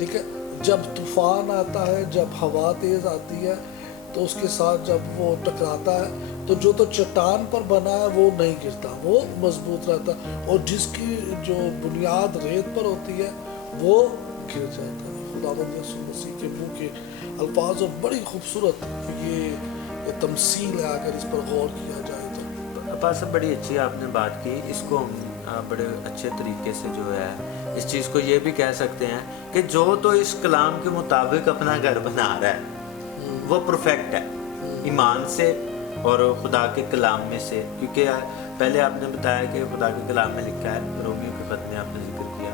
ٹھیک ہے. جب طوفان آتا ہے, جب ہوا تیز آتی ہے, تو اس کے ساتھ جب وہ ٹکراتا ہے تو جو تو چٹان پر بنا ہے وہ نہیں گرتا, وہ مضبوط رہتا ہے, اور جس کی جو بنیاد ریت پر ہوتی ہے وہ گر جاتا ہے. خداوند یسوع مسیح کے منہ کے الفاظ, اور بڑی خوبصورت یہ تمثیل ہے اگر اس پر غور کیا جائے تو. پاس بڑی اچھی آپ نے بات کی. اس کو ہم بڑے اچھے طریقے سے جو ہے اس چیز کو یہ بھی کہہ سکتے ہیں کہ جو تو اس کلام کے مطابق اپنا گھر بنا رہا ہے وہ پرفیکٹ ہے ایمان سے اور خدا کے کلام میں سے. کیونکہ پہلے آپ نے بتایا کہ خدا کے کلام میں لکھا ہے, رومیو کے خط میں آپ نے ذکر کیا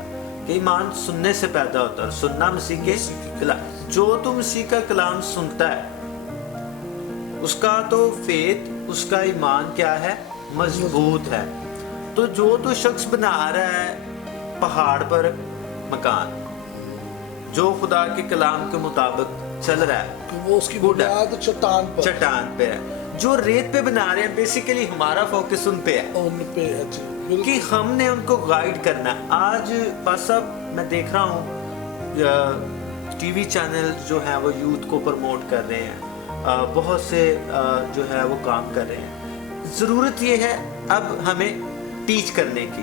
کہ ایمان سننے سے پیدا ہوتا ہے اور سننا مسیح کے کلام. جو تو مسیح کا کلام سنتا ہے اس کا تو فیتھ, اس کا ایمان کیا ہے, مضبوط ہے. تو جو تو شخص بنا رہا ہے پہاڑ پر مکان, جو خدا کے کلام کے مطابق چل رہا ہے وہ اس کی بنیاد چٹان پہ ہے. جو ریت پہ بنا رہے ہیں بیسیکلی ہمارا فوکس ان پہ ہے کہ ہم نے ان کو گائیڈ کرنا ہے. آج بس اب میں دیکھ رہا ہوں ٹی وی چینل جو ہیں وہ یوتھ کو پروموٹ کر رہے ہیں, بہت سے جو ہے وہ کام کر رہے ہیں. ضرورت یہ ہے اب ہمیں ٹیچ کرنے کی,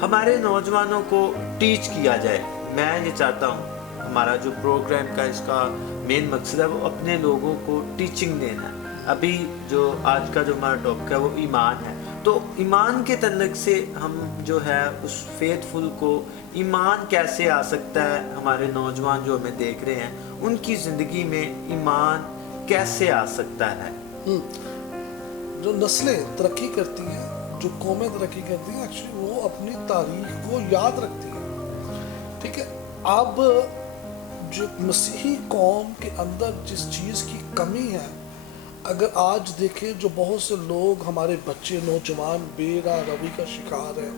ہمارے نوجوانوں کو ٹیچ کیا جائے. میں یہ چاہتا ہوں ہمارا جو پروگرام کا اس کا مین مقصد ہے وہ اپنے لوگوں کو ٹیچنگ دینا ہے. ابھی جو آج کا جو ہمارا ٹاپک ہے وہ ایمان ہے, تو ایمان کے تعلق سے ہم جو ہے اس فیتھ فل کو ایمان کیسے آ سکتا ہے, ہمارے نوجوان جو ہمیں دیکھ رہے ہیں ان کی زندگی میں ایمان کیسے آ سکتا ہے. جو نسلیں ترقی کرتی ہیں, جو قومیں ترقی کرتی ہیں, ایکچولی وہ اپنی تاریخ کو یاد رکھتی ہیں. ٹھیک ہے. اب جو مسیحی قوم کے اندر جس چیز کی کمی ہے, اگر آج دیکھیں جو بہت سے لوگ ہمارے بچے نوجوان بے راہ روی کا شکار ہیں,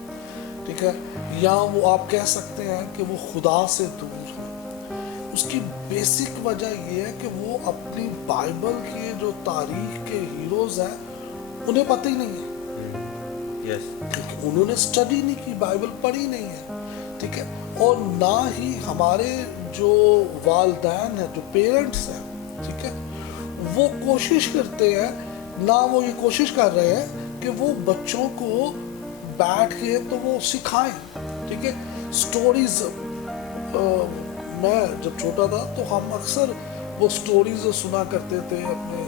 ٹھیک ہے, یا وہ آپ کہہ سکتے ہیں کہ وہ خدا سے دور ہیں. اس کی بیسک وجہ یہ ہے کہ وہ اپنی بائبل کے جو تاریخ کے ہیروز ہیں انہیں پتہ ہی نہیں ہے. کیونکہ انہوں نے اسٹڈی نہیں کی, بائبل پڑھی نہیں ہے. ٹھیک ہے. اور نہ ہی ہمارے جو والدین ہیں, جو پیرنٹس ہیں, ٹھیک ہے, وہ کوشش کرتے ہیں, نہ وہ یہ کوشش کر رہے ہیں کہ وہ بچوں کو بیٹھ کے تو وہ سکھائیں. ٹھیک ہے. سٹوریز, میں جب چھوٹا تھا تو ہم اکثر وہ سٹوریز سنا کرتے تھے اپنے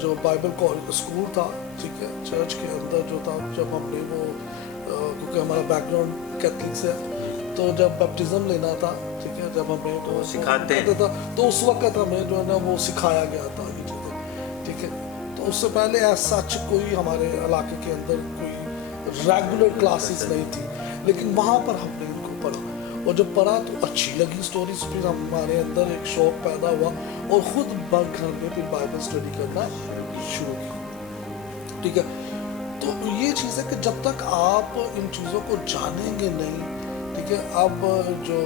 جو بائبل اسکول تھا, ٹھیک ہے, چرچ کے اندر جو تھا, جب ہم نے وہ کیونکہ ہمارا بیک گراؤنڈ کیتھلک سے تو جب بیپٹزم لینا تھا, ٹھیک ہے, جب ہمیں تو سکھاتے تھا تو اس وقت ہمیں جو ہے نا وہ سکھایا گیا تھا یہ چیزیں. ٹھیک ہے. تو اس سے پہلے ایسا سچ کوئی ہمارے علاقے کے اندر کوئی ریگولر کلاسز نہیں تھی, لیکن وہاں پر ہم نے ان کو پڑھا, اور جب پڑھا تو اچھی لگی اسٹوریز. پھر ہمارے اندر ایک شوق پیدا ہوا اور خود گھر میں پھر بائبل اسٹڈی کرنا شروع کی. ٹھیک ہے. تو یہ چیز ہے کہ جب تک آپ ان چیزوں کو جانیں گے نہیں, ٹھیک ہے, اب جو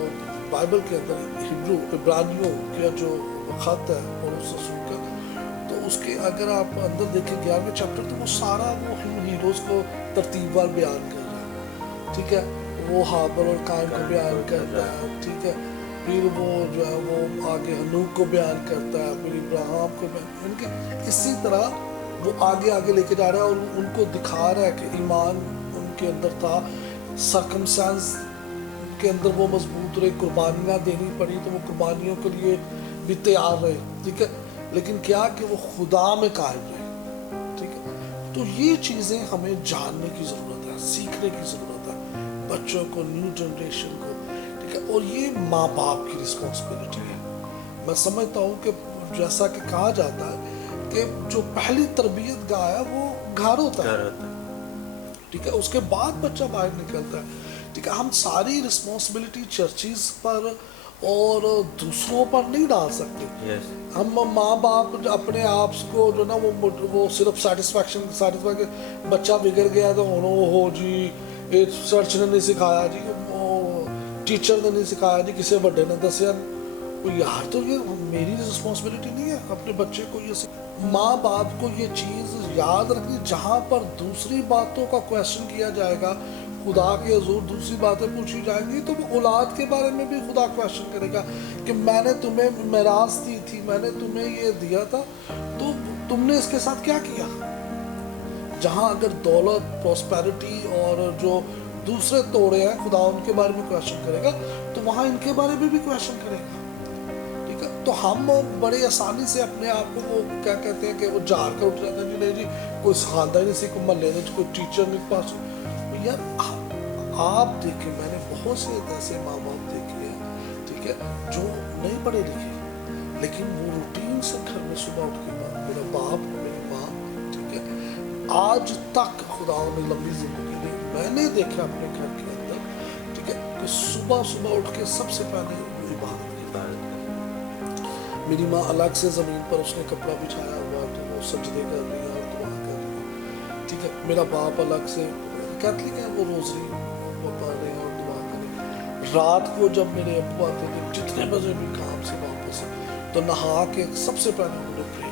بائبل کے اندر عبرانیوں کا جو خط ہے اور اس رسول کا, تو اس کے اگر آپ اندر دیکھیں 11ویں چیپٹر, تو وہ سارا وہ ہیروز کو ترتیب وار بیان کر رہا ہے. ٹھیک ہے. وہ ہابل اور قائم کو بیان کرتا ہے. ٹھیک ہے. پھر وہ جو ہے وہ آگے ہنوک کو بیان کرتا ہے, پھر ابراہیم کو بیان, ان کے اسی طرح وہ آگے آگے لے کے جا رہا ہے, اور ان کو دکھا رہا ہے کہ ایمان ان کے اندر تھا, سرکمسٹانس کے اندر وہ مضبوط رہے, قربانیاں دینی پڑی تو وہ قربانیوں کے لیے بھی تیار رہے. ٹھیک ہے. لیکن کیا کہ وہ خدا میں قائم رہے. ٹھیک ہے. تو یہ چیزیں ہمیں جاننے کی ضرورت ہے, سیکھنے کی ضرورت ہے, بچوں کو, نیو جنریشن کو. ٹھیک ہے. اور یہ ماں باپ کی رسپانسبلٹی ہے. میں سمجھتا ہوں کہ جیسا کہ کہا جاتا ہے کہ جو پہلی تربیت گاہ ہے وہ گھر ہوتا ہے. ٹھیک ہے. اس کے بعد بچہ باہر نکلتا ہے. ٹھیک ہے. ہم ساری رسپانسبلٹی چرچز پر اور دوسروں پر نہیں ڈال سکتے. ہم ماں باپ اپنے آپ کو جو نا وہ صرف سیٹسفیکشن بچہ بگڑ گیا تو ہو جی چرچ نے نہیں سکھایا جی, وہ ٹیچر نے نہیں سکھایا جی, کسی بڑے نے دسیا. یار تو یہ میری رسپانسبلٹی نہیں ہے اپنے بچے کو یہ ماں باپ کو یہ چیز یاد رکھنی. جہاں پر دوسری باتوں کا کویسچن کیا جائے گا, خدا کے حضور دوسری باتیں پوچھی جائیں گی تو وہ اولاد کے بارے میں بھی خدا کویشچن کرے گا کہ میں نے تمہیں میراث دی تھی, میں نے تمہیں یہ دیا تھا, تو تم نے اس کے ساتھ کیا کیا. جہاں اگر دولت, پراسپیرٹی اور جو دوسرے توڑے ہیں خدا ان کے بارے میں کویشچن کرے گا, تو وہاں ان کے بارے میں بھی کویشچن کرے گا. ٹھیک ہے, تو ہم بڑے آسانی سے اپنے آپ کو وہ کیا کہتے ہیں کہ وہ جار کر اٹھ جاتے ہیں, نہیں جی کوئی سکھاتا ہی نہیں سی, کوئی محلے میں کوئی ٹیچر نہیں پاس. یار آپ دیکھیں, میں نے بہت سے ایسے ماں باپ دیکھے ہیں, ٹھیک ہے, جو نہیں پڑھے لکھے لیکن وہ روٹین سے گھر میں صبح اٹھ کے بعد میرا باپ میری ماں, ٹھیک ہے, آج تک خدا نے لمبی زندگی دی, میں نے دیکھا اپنے گھر کے اندر, ٹھیک ہے, کہ صبح صبح اٹھ کے سب سے پہلے عبادت کی. میری ماں الگ سے زمین پر اس نے کپڑا بچھایا ہوا تو وہ سجدے کر رہی ہے اور دعا کر رہی ہے. ٹھیک ہے, میرا باپ الگ سے کیتھلک ہے, وہ روزری وہ پڑھ رہے ہیں اور دعا کر رہے ہیں. رات کو جب میرے ابو آتے تھے جتنے بجے بھی کام سے واپس تو نہا کے سب سے پہلے انہوں نے پرے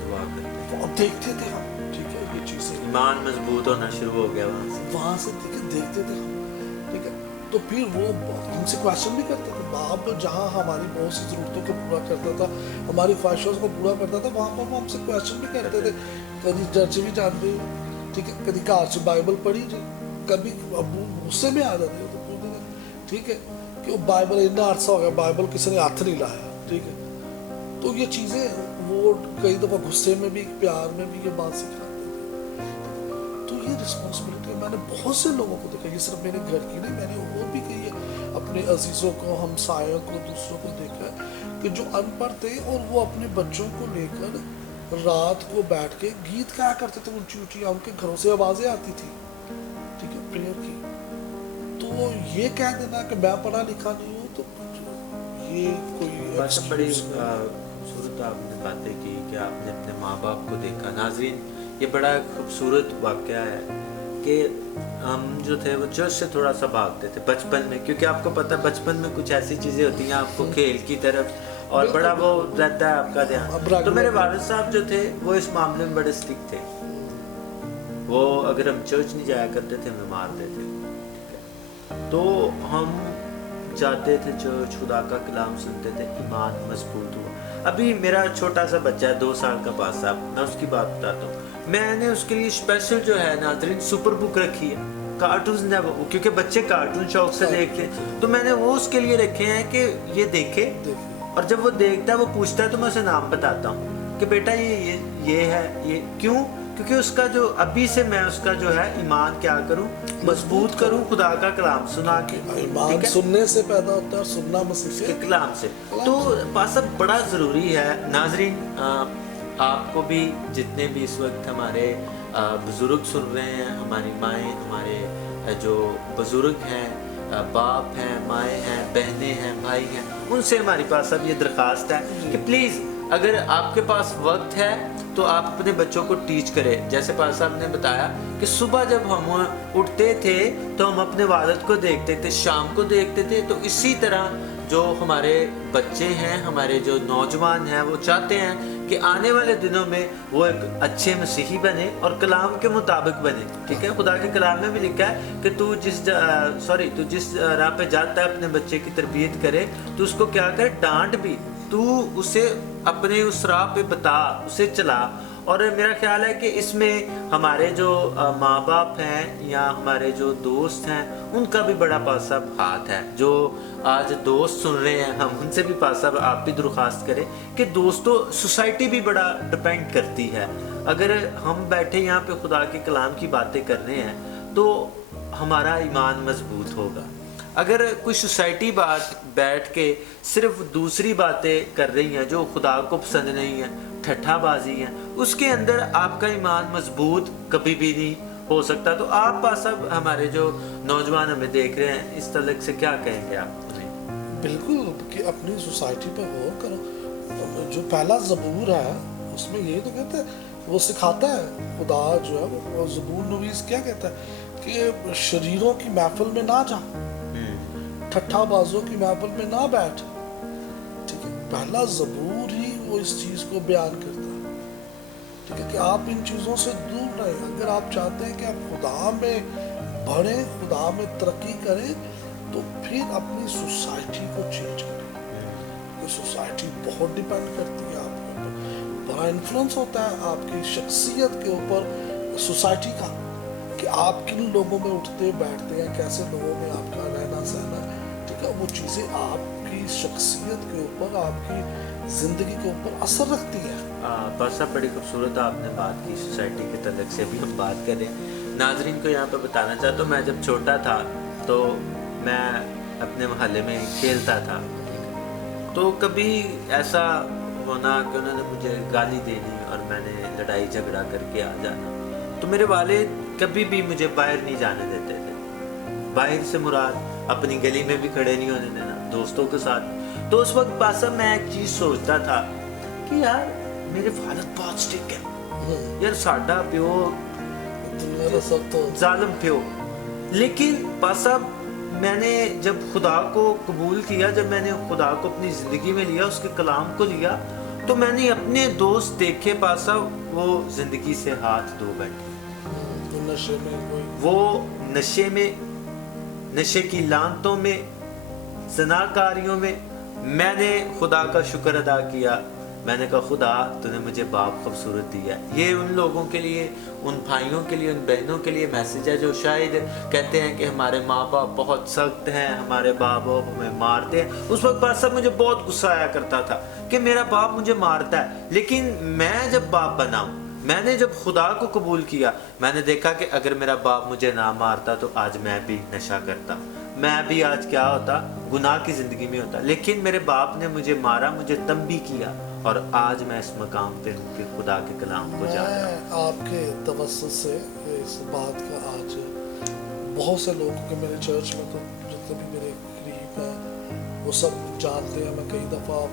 دعا کرتے اب دیکھتے تھے ہم. ٹھیک ہے, یہ چیزیں ایمان مضبوط ہونا شروع ہو گیا وہاں سے دیکھتے تھے ہم. ٹھیک ہے, تو پھر وہ ہم سے کویشچن بھی کرتے تھے. باپ جہاں ہماری بہت سی ضرورتوں کو پورا کرتا تھا, ہماری خواہشوں کو پورا کرتا تھا, وہاں پر وہ ہم سے کویشچن بھی کرتے تھے. کبھی چرچ بھی جانتے ہو, ٹھیک ہے, کبھی گھر سے بائبل پڑھی جی, کبھی ابو غصے میں آ جاتے تو پوچھتے تھے, ٹھیک ہے, کہ وہ بائبل اتنا عرصہ ہو گیا بائبل کسی نے ہاتھ نہیں لایا. ٹھیک ہے, تو یہ چیزیں وہ کئی دفعہ غصے میں بھی پیار میں بھی یہ بات سکھاتے تھے. تو یہ رسپانسبلٹی میں نے بہت سے لوگوں کو دیکھا, یہ صرف میرے گھر کی نہیں, میں نے اور بھی کئی اپنے عزیزوں کو, ہمسایوں کو, دوسروں کو دیکھا کہ جو ان پڑھ تھے اور وہ اپنے بچوں کو لے کر رات کو بیٹھ کے گیت گایا کرتے تھے اونچی اونچی, ان کے گھروں سے آوازیں آتی تھی, ٹھیک ہے, پریئر کی. تو یہ کہہ دینا کہ میں پڑھا لکھا نہیں ہوں تو یہ کوئی بڑی خوبصورت آپ نے باتیں کی کہ آپ نے اپنے ماں باپ کو دیکھا. ناظرین, یہ بڑا خوبصورت واقعہ ہے کہ ہم جو تھے وہ چرچ سے تھوڑا سا بھاگتے تھے بچپن میں, کیونکہ آپ کو پتہ بچپن میں کچھ ایسی چیزیں ہوتی ہیں آپ کو کھیل کی طرف اور بڑا وہ رہتا ہے آپ کا دھیان. تو میرے والد صاحب جو تھے وہ اس معاملے میں بڑے اسٹرکٹ تھے. وہ اگر ہم چرچ نہیں جایا کرتے تھے ہمیں مارتے تھے. تو ہم جاتے تھے چرچ, خدا کا کلام سنتے تھے, ایمان مضبوط ہوا. ابھی میرا چھوٹا سا بچہ ہے 2 سال کا پاس صاحب, میں اس کی بات بتاتا ہوں. میں نے اس کے لیے اسپیشل جو ہے ناظرین سپر بک رکھی ہے. کارٹونز کیونکہ بچے کارٹون شوق سے دیکھتے ہیں, تو میں نے وہ اس کے لیے رکھے ہیں کہ یہ دیکھے, اور جب وہ دیکھتا ہے وہ پوچھتا ہے تو میں اسے نام بتاتا ہوں کہ بیٹا یہ ہے, یہ کیوں, کیونکہ اس کا جو ابھی سے میں اس کا جو ہے ایمان کیا کروں, مضبوط کروں خدا کا کلام سنا کے. ایمان سننے سے پیدا ہوتا ہے اور سننا مسیح کے کلام سے. تو پاسب بڑا ضروری ہے. ناظرین, آپ کو بھی جتنے بھی اس وقت ہمارے بزرگ سن رہے ہیں, ہماری مائیں, ہمارے جو بزرگ ہیں, باپ ہیں, مائیں ہیں, بہنیں ہیں, بھائی ہیں, ان سے ہماری پاس اب یہ درخواست ہے کہ پلیز اگر آپ کے پاس وقت ہے تو آپ اپنے بچوں کو ٹیچ کریں. جیسے پاس صاحب نے بتایا کہ صبح جب ہم اٹھتے تھے تو ہم اپنے والد کو دیکھتے تھے, شام کو دیکھتے تھے. تو اسی طرح جو ہمارے بچے ہیں, ہمارے جو نوجوان ہیں, وہ چاہتے ہیں کہ آنے والے دنوں میں وہ ایک اچھے مسیحی بنے اور کلام کے مطابق بنے. ٹھیک ہے, خدا کے کلام میں بھی لکھا ہے کہ تو جس راہ پہ جاتا ہے اپنے بچے کی تربیت کرے تو اس کو کیا کرے, ڈانٹ بھی, تو اسے اپنے اس راہ پہ بتا, اسے چلا. اور میرا خیال ہے کہ اس میں ہمارے جو ماں باپ ہیں یا ہمارے جو دوست ہیں ان کا بھی بڑا پاس صاحب ہاتھ ہے. جو آج دوست سن رہے ہیں, ہم ان سے بھی پاس صاحب آپ بھی درخواست کریں کہ دوستوں, سوسائٹی بھی بڑا ڈپینڈ کرتی ہے. اگر ہم بیٹھے یہاں پہ خدا کے کلام کی باتیں کر رہے ہیں تو ہمارا ایمان مضبوط ہوگا. اگر کوئی سوسائٹی بیٹھ کے صرف دوسری باتیں کر رہی ہیں جو خدا کو پسند نہیں ہیں, ٹھٹھا بازی ہیں, اس کے اندر آپ کا ایمان مضبوط کبھی بھی نہیں ہو سکتا. تو آپ صاحب ہمارے جو نوجوان ہمیں دیکھ رہے ہیں اس تعلق سے کیا کہیں گے آپ؟ بالکل, کہ اپنی سوسائٹی پہ غور کرو. جو پہلا زبور ہے اس میں یہی تو کہتا ہے, وہ سکھاتا ہے خدا جو ہے وہ زبور نویس کیا کہتا ہے کہ شریروں کی محفل میں نہ جا, ٹھٹھا بازوں کی محفل میں نہ بیٹھ. ٹھیک ہے, پہلا زبور ہی وہ اس چیز کو بیان کرتا ہے. ٹھیک ہے, کہ آپ ان چیزوں سے دور رہیں. اگر آپ چاہتے ہیں کہ آپ خدا میں بڑھیں, خدا میں ترقی کریں, تو پھر اپنی سوسائٹی کو چینج کریں. سوسائٹی بہت ڈیپینڈ کرتی ہے آپ کے اوپر, بڑا انفلوئنس ہوتا ہے آپ کی شخصیت کے اوپر سوسائٹی کا, کہ آپ کن لوگوں میں اٹھتے بیٹھتے ہیں, کیسے لوگوں میں آپ کا رہنا سہنا, ٹھیک ہے, وہ چیزیں آپ کی شخصیت کے اوپر, آپ کی زندگی کے اوپر اثر رکھتی ہے. بس بڑی خوبصورت آپ نے بات کی, سوسائٹی کے تعلق سے بھی ہم بات کریں. ناظرین کو یہاں پہ بتانا چاہتا ہوں, میں جب چھوٹا تھا تو میں اپنے محلے میں کھیلتا تھا, تو کبھی ایسا ہونا کہ انہوں نے مجھے گالی دینی اور میں نے لڑائی جھگڑا کر کے آ جانا, تو میرے والد کبھی بھی مجھے باہر نہیں جانے دیتے تھے. باہر سے مراد اپنی گلی میں بھی کھڑے نہیں ہونے دینا, دوستوں کے ساتھ. تو اس وقت پاسا میں ایک چیز سوچتا تھا کہ یار میرے والد بہت سٹرک ہے, یار ساڈا پیو ظالم پیو. لیکن پاسا میں نے جب خدا کو قبول کیا, جب میں نے خدا کو اپنی زندگی میں لیا, اس کے کلام کو لیا, تو میں نے اپنے دوست دیکھے پاسا وہ زندگی سے ہاتھ دھو بیٹھے, وہ نشے میں, نشے کی لعنتوں میں, زناکاریوں میں. میں نے خدا کا شکر ادا کیا, میں نے کہا خدا تو نے مجھے باپ خوبصورت دیا. یہ ان لوگوں کے لیے, ان بھائیوں کے لیے, ان بہنوں کے لیے میسیج ہے جو شاید کہتے ہیں کہ ہمارے ماں باپ بہت سخت ہیں, ہمارے باپ باپ ہمیں مارتے ہیں. اس وقت بات سب مجھے بہت غصہ آیا کرتا تھا کہ میرا باپ مجھے مارتا ہے. لیکن میں جب باپ بنا ہوں, میں نے جب خدا کو قبول کیا, میں نے دیکھا کہ اگر میرا باپ مجھے نہ مارتا تو آج میں بھی نشہ کرتا, میں بھی آج کیا ہوتا, گناہ کی زندگی میں ہوتا. لیکن میرے باپ نے مجھے مارا, مجھے تنبیہ کیا, اور آج میں اس مقام پہ ہوں کہ خدا کے کلام کو جان رہا ہوں. آپ کے توسط سے اس بات کا آج بہت سے لوگوں کے میرے چرچ میں تو جتنے بھی میرے قریب ہیں وہ سب جانتے ہیں. میں کئی دفعہ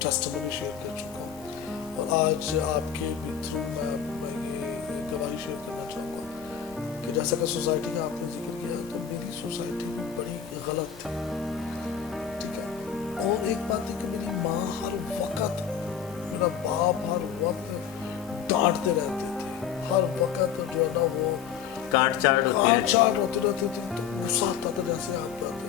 ٹیسٹمنی شیئر کر چکا ہوں, اور آج آپ کے بھی تھرو میں یہ گواہی شیئر کرنا چاہوں گا کہ جیسا کہ سوسائٹی کا آپ نے ذکر کیا, تو میری سوسائٹی بھی بڑی غلط تھی, ٹھیک ہے. اور ایک بات ہے کہ میری ماں ہر وقت, میرا باپ ہر وقت ڈانٹتے رہتے تھے, ہر وقت جو ہے نا وہ کانٹ چاٹ ہوتی رہتی تھی. تو غصہ آتا تھا جیسے آپ جاتے,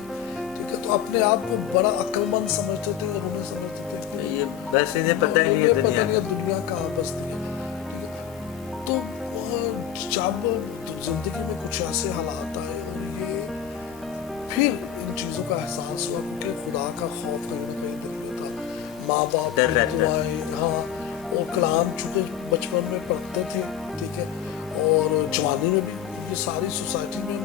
ٹھیک ہے. تو اپنے آپ کو بڑا عقل مند سمجھتے تھے, اور انہیں سمجھتے تھے یہ ویسے انہیں پتہ ہی نہیں ہے دنیا کہاں بستی ہے, ٹھیک ہے. تو جب زندگی میں کچھ ایسے حالات آئے, اور یہ پھر ان چیزوں کا احساس ہوا, کیونکہ خدا کا خوف کہیں نہ کہیں دل میں تھا, ماں باپ کی دعائیں, ہاں, اور کلام چونکہ بچپن میں پڑھتے تھے, ٹھیک ہے, اور جوانی میں بھی یہ ساری سوسائٹی میں.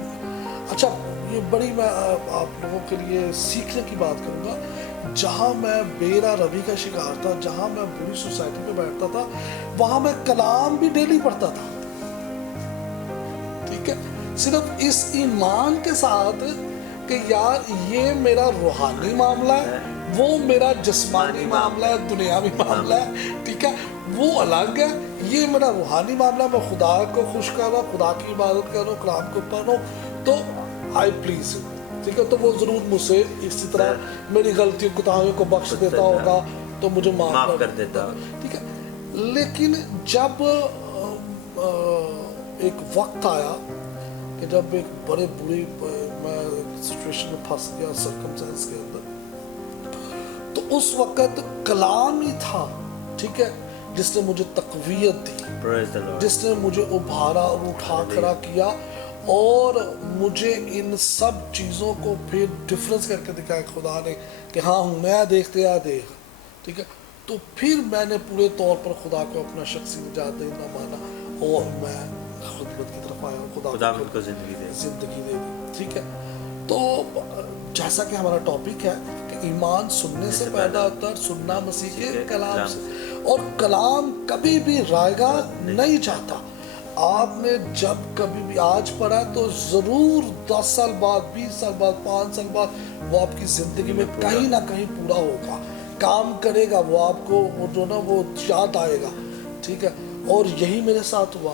اچھا, یہ بڑی میں آپ لوگوں کے لیے سیکھنے کی بات کروں گا. جہاں میں بیرا روی کا شکار تھا, جہاں میں بری سوسائٹی میں بیٹھتا تھا, وہاں میں کلام بھی ڈیلی پڑھتا تھا, ٹھیک ہے, صرف اس ایمان کے ساتھ کہ یار یہ میرا روحانی معاملہ ہے, وہ میرا جسمانی معاملہ ہے, دنیاوی معاملہ ہے, ٹھیک ہے, وہ الگ ہے. یہ میرا روحانی معاملہ, میں خدا کو خوش کر رہا ہوں, خدا کی عبادت کر رہا ہوں, کلام کو پڑھ رہا ہوں, تو آئی پلیز, ٹھیک ہے. تو وہ ضرور مجھ سے اسی طرح میری غلطیوں کوتاہیوں کو بخش دیتا ہوگا, تو مجھے معاف کر دیتا, ٹھیک ہے. لیکن جب ایک وقت آیا کہ جب ایک بڑے بری میں سچویشن میں پھنس گیا, سرکمسٹنس کے اندر, تو اس وقت کلام ہی تھا, ٹھیک ہے, جس نے مجھے تقویت دی, جس نے مجھے ابھارا اور اٹھا کھڑا کیا, اور مجھے ان سب چیزوں کو پھر ڈفرنس کر کے دکھایا خدا نے کہ ہاں ہوں میں, دیکھتے آ دیکھ, ٹھیک ہے. تو پھر میں نے پورے طور پر خدا کو اپنا شخصی نجات دہندہ مانا, اور میں خدمت کی طرف آیا, خدا کو زندگی دے دی, ٹھیک ہے. تو جیسا کہ ہمارا ٹاپک ہے کہ ایمان سننے سے پیدا ہوتا ہے, سننا مسیح کے کلام سے, اور کلام کبھی بھی رائگاں نہیں چاہتا. آپ نے جب کبھی بھی آج پڑھا تو ضرور 10 سال بعد, 20 سال بعد, 5 سال بعد وہ آپ کی زندگی میں کہیں نہ کہیں پورا ہوگا, کام کرے گا, وہ آپ کو وہ جو نا وہ یاد آئے گا, ٹھیک ہے. اور یہی میرے ساتھ ہوا,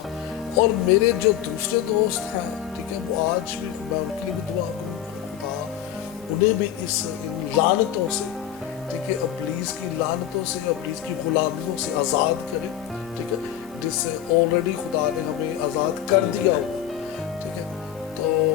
اور میرے جو دوسرے دوست ہیں, ٹھیک ہے, وہ آج بھی میں ان کے لیے بھی دعا کروں, انہیں بھی ان لعنتوں سے, ٹھیک ہے, ابلیس کی لعنتوں سے, ابلیس کی غلامیوں سے آزاد کرے, ٹھیک ہے, جس سے آلریڈی خدا نے ہمیں آزاد کر دیا ہوا, ٹھیک ہے. تو